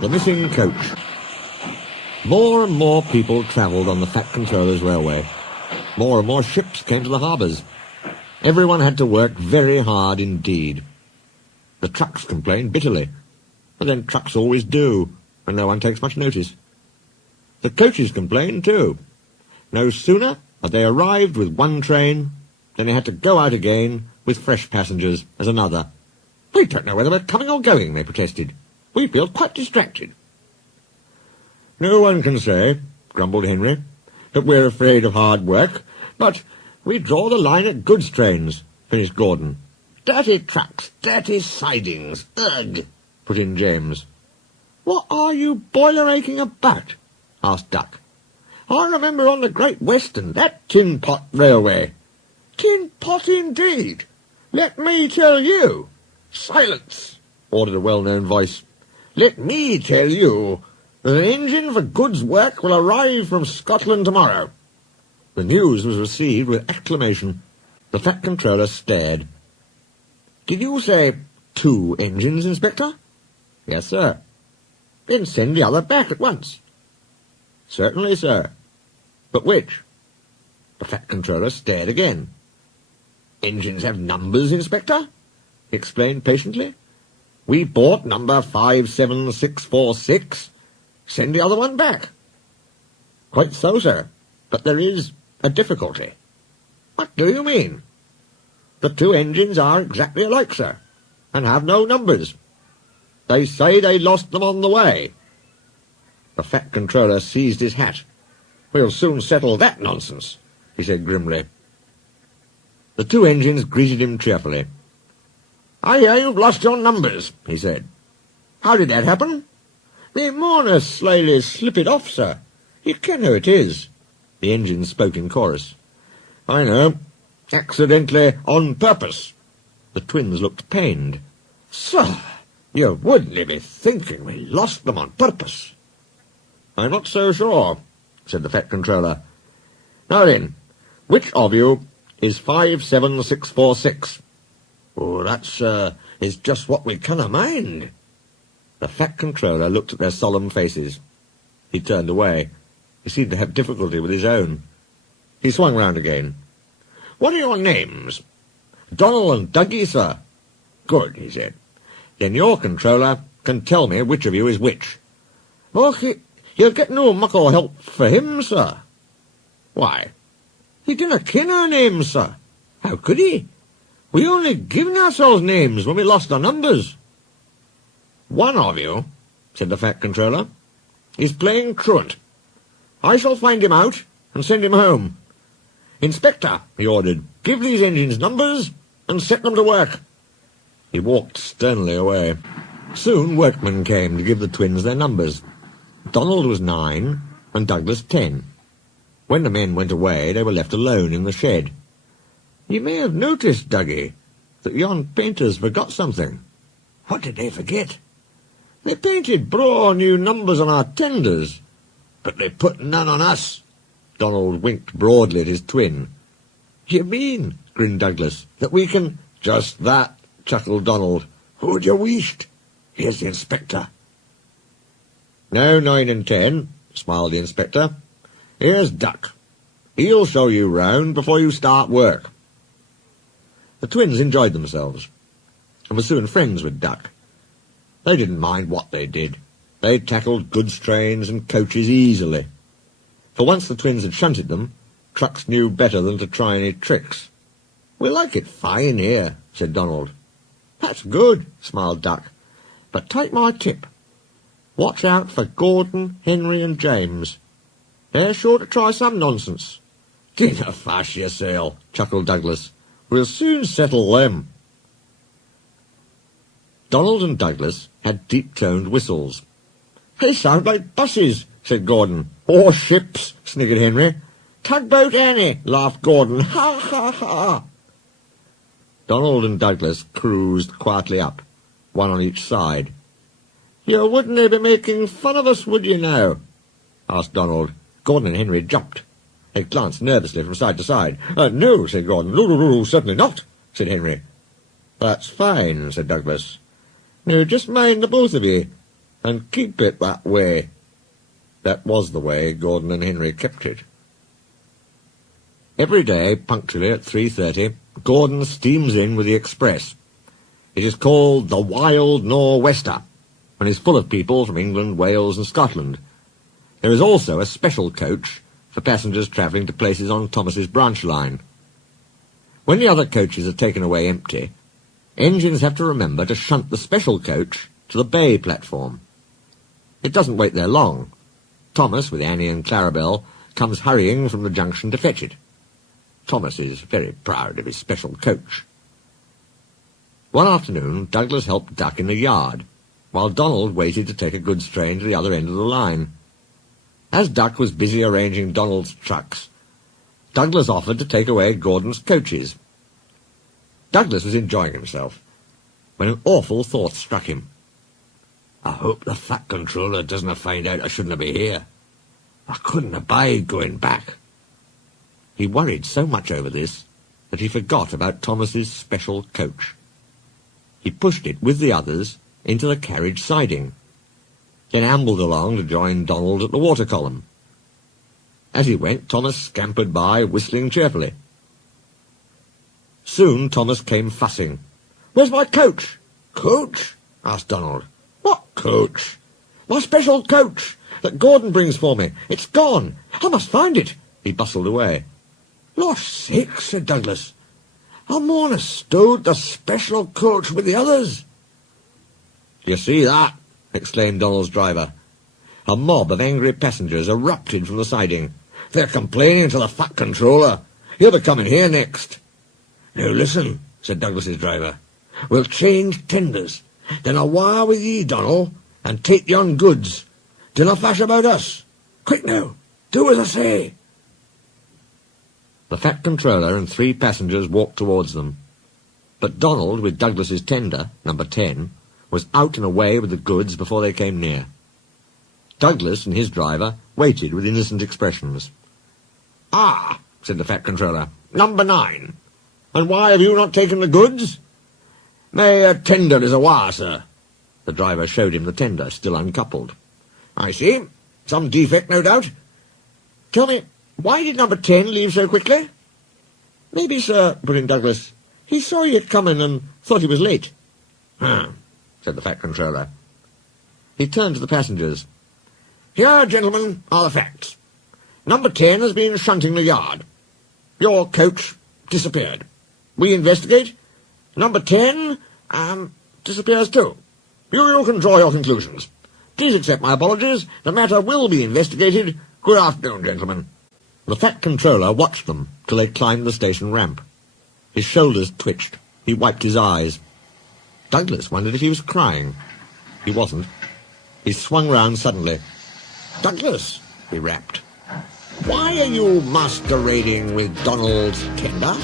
The missing coach. More and more people travelled on the Fat Controller's railway. More and more ships came to the harbours. Everyone had to work very hard indeed. The trucks complained bitterly, but then trucks always do, and no one takes much notice. The coaches complained too. No sooner had they arrived with one train than they had to go out again with fresh passengers as another. "We don't know whether we're coming or going," they protested. "We feel quite distracted." "No one can say," grumbled Henry, "that we're afraid of hard work, but we draw the line at goods trains," finished Gordon. "Dirty trucks, dirty sidings, ugh," put in James. "What are you boiler-aching about?" asked Duck. "I remember on the Great Western, that tin pot railway." "Tin pot indeed! Let me tell you—" "Silence!" ordered a well-known voice. "Let me tell you that an engine for goods work will arrive from Scotland tomorrow." The news was received with acclamation. The Fat Controller stared. "Did you say 2 engines, Inspector?" "Yes, sir." "Then send the other back at once." "Certainly, sir." "But which?" The Fat Controller stared again. "Engines have numbers, Inspector," he explained patiently. "We bought number 57646. Send the other one back." "Quite so, sir, but there is a difficulty." "What do you mean?" "The 2 engines are exactly alike, sir, and have no numbers. They say they lost them on the way." The Fat Controller seized his hat. "We'll soon settle that nonsense," he said grimly. The 2 engines greeted him cheerfully. "I hear you've lost your numbers," he said. "How did that happen?" "Me mourner slyly slip it off, sir. You ken how it is." The engines spoke in chorus. "I know. Accidentally, on purpose." The twins looked pained. "Sir, you wouldn't be thinking we lost them on purpose." "I'm not so sure," said the Fat Controller. "Now then, which of you is 57646? "Oh, that's, is just what we canna mind." The Fat Controller looked at their solemn faces. He turned away. He seemed to have difficulty with his own. He swung round again. "What are your names?" "Donald and Dougie, sir." "Good," he said. "Then your controller can tell me which of you is which." "Och, you'll get no muckle help for him, sir." "Why?" "He didn't ken our names, sir. How could he? We only given ourselves names when we lost our numbers." "One of you," said the Fat Controller, "is playing truant. I shall find him out and send him home. Inspector," he ordered, "give these engines numbers and set them to work." He walked sternly away. Soon workmen came to give the twins their numbers. Donald was 9 and Douglas 10. When the men went away, they were left alone in the shed. "You may have noticed, Dougie, that yon painters forgot something." "What did they forget?" "They painted braw new numbers on our tenders, but they put none on us." Donald winked broadly at his twin. "You mean," grinned Douglas, "that we can—" "Just that," chuckled Donald. "Who'd you wished? Here's the Inspector." "No 9 and 10, smiled the Inspector. "Here's Duck. He'll show you round before you start work." The twins enjoyed themselves, and were soon friends with Duck. They didn't mind what they did. They tackled goods trains and coaches easily. For once the twins had shunted them, trucks knew better than to try any tricks. "We like it fine here," said Donald. "That's good," smiled Duck. "But take my tip. Watch out for Gordon, Henry and James. They're sure to try some nonsense." "Dinna fash yourself," chuckled Douglas. "We'll soon settle them." Donald and Douglas had deep-toned whistles. "They sound like buses," said Gordon. "Or ships," sniggered Henry. "Tugboat Annie," laughed Gordon. "Ha, ha, ha." Donald and Douglas cruised quietly up, one on each side. "You wouldn't be making fun of us, would you now?" asked Donald. Gordon and Henry jumped. They glanced nervously from side to side. "No," said Gordon. "No, certainly not," said Henry. "That's fine," said Douglas. "Now just mind the both of ye. And keep it that way. That was the way Gordon and Henry kept it. Every day, punctually at 3:30, Gordon steams in with the express. It is called the Wild Nor'Wester, and is full of people from England, Wales and Scotland. There is also a special coach for passengers travelling to places on Thomas's branch line. When the other coaches are taken away empty, engines have to remember to shunt the special coach to the bay platform. It doesn't wait there long. Thomas, with Annie and Clarabel, comes hurrying from the junction to fetch it. Thomas is very proud of his special coach. One afternoon, Douglas helped Duck in the yard, while Donald waited to take a goods train to the other end of the line. As Duck was busy arranging Donald's trucks, Douglas offered to take away Gordon's coaches. Douglas was enjoying himself, when an awful thought struck him. I hope the Fat Controller doesn't find out I shouldn't be here. I couldn't abide going back. He worried so much over this that he forgot about Thomas's special coach. He pushed it with the others into the carriage siding, then ambled along to join Donald at the water column. As he went, Thomas scampered by, whistling cheerfully. Soon Thomas came fussing. "Where's my coach?" "Coach?" asked Donald. "What coach?" "My special coach that Gordon brings for me. It's gone. I must find it." He bustled away. "Lost sakes," said Douglas. "I'm more'n a stowed the special coach with the others." "You see that?" exclaimed Donald's driver. A mob of angry passengers erupted from the siding. "They're complaining to the Fat Controller. He'll be coming here next." "Now listen," said Douglas's driver. "We'll change tenders. Then I'll wire with ye, Donald, and take yon goods. Dinna fash about us. Quick now, do as I say." The Fat Controller and 3 passengers walked towards them. But Donald, with Douglas's tender, number 10, was out and away with the goods before they came near. Douglas and his driver waited with innocent expressions. "Ah," said the Fat Controller, "number 9. And why have you not taken the goods?" "My tender is awa, sir." The driver showed him the tender, still uncoupled. "I see. Some defect, no doubt. Tell me, why did number 10 leave so quickly?" "Maybe, sir," put in Douglas, "he saw you coming and thought he was late." Said the Fat Controller. He turned to the passengers. "Here, gentlemen, are the facts. Number 10 has been shunting the yard. Your coach disappeared. We investigate. Number 10, disappears too. You can draw your conclusions. Please accept my apologies. The matter will be investigated. Good afternoon, gentlemen." The Fat Controller watched them till they climbed the station ramp. His shoulders twitched. He wiped his eyes. Douglas wondered if he was crying. He wasn't. He swung round suddenly. "Douglas," he rapped, "why are you masquerading with Donald's tender?"